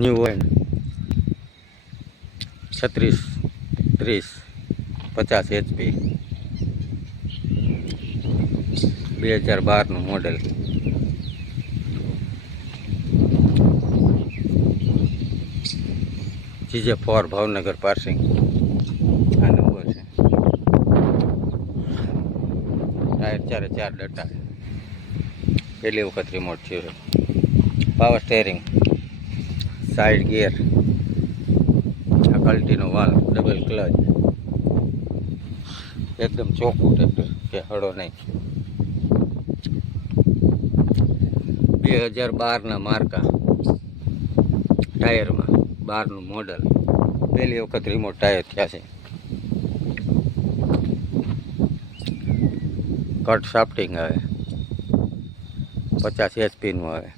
New હોય 36 30 50 HP 2012નું model. GJ4 Bhavnagar passing આ નંબર છે. ટાયર 4 ડટા, પહેલી વખત રિમોટ છે. પાવર સ્ટેરિંગ, સાઈડ ગિયર, આ કલ્ટીનો વાલ્વ, ડબલ ક્લચ, એકદમ ચોખ્ખું ટ્રેક્ટર, કે હળો નહીં. 2012ના માર્કા ટાયરમાં, 12નું મોડલ, પહેલી વખત રિમોટ ટાયર થયા છે. કટ શાફ્ટિંગ આવે, 50 HP આવે,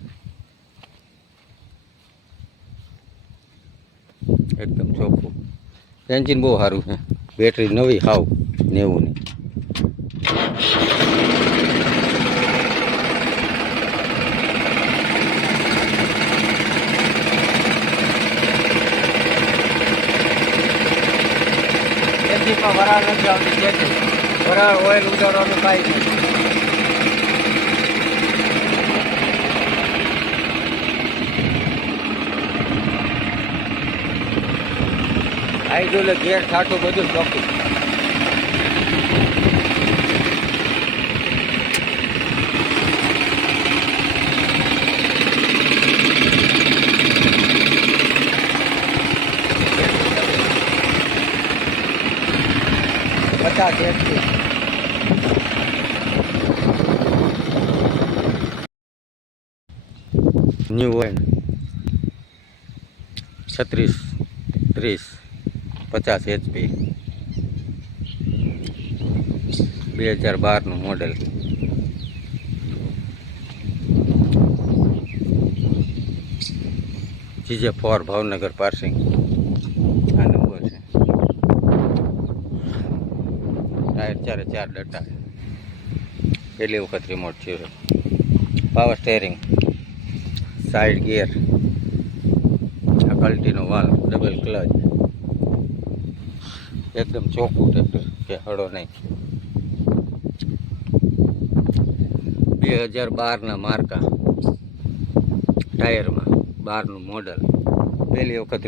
એકદમ ચોખ્ખું. એન્જિન બહુ સારું છે. બેટરી નવી હાવ 90ની. એન્જિનમાં વરાળ નથી આવતી છે. વરાળ ઓઇલ ઉડાડવાનું કાંઈ નહીં. હાઇડ્રોલિક ગેર ઠાઠું બધું ચોખ્ખું. પચાસ HP ન્યૂ હોય 36 30 50 HP 2012નું મોડેલ. GJ4 ભાવનગર પાર્સિંગ આ નંબર છે. ટાયર 4 ડટા, પહેલી વખત રિમોટ છે. પાવર સ્ટેરિંગ, સાઈડ ગિયર, આ કલ્ટીનો વાલ્વ, ડબલ ક્લચ, એકદમ ચોખ્ખું ટ્રેક્ટર, કે હળો નહીં. 2012ના માર્કા ટાયરમાં, 12નું મોડલ, પહેલી વખત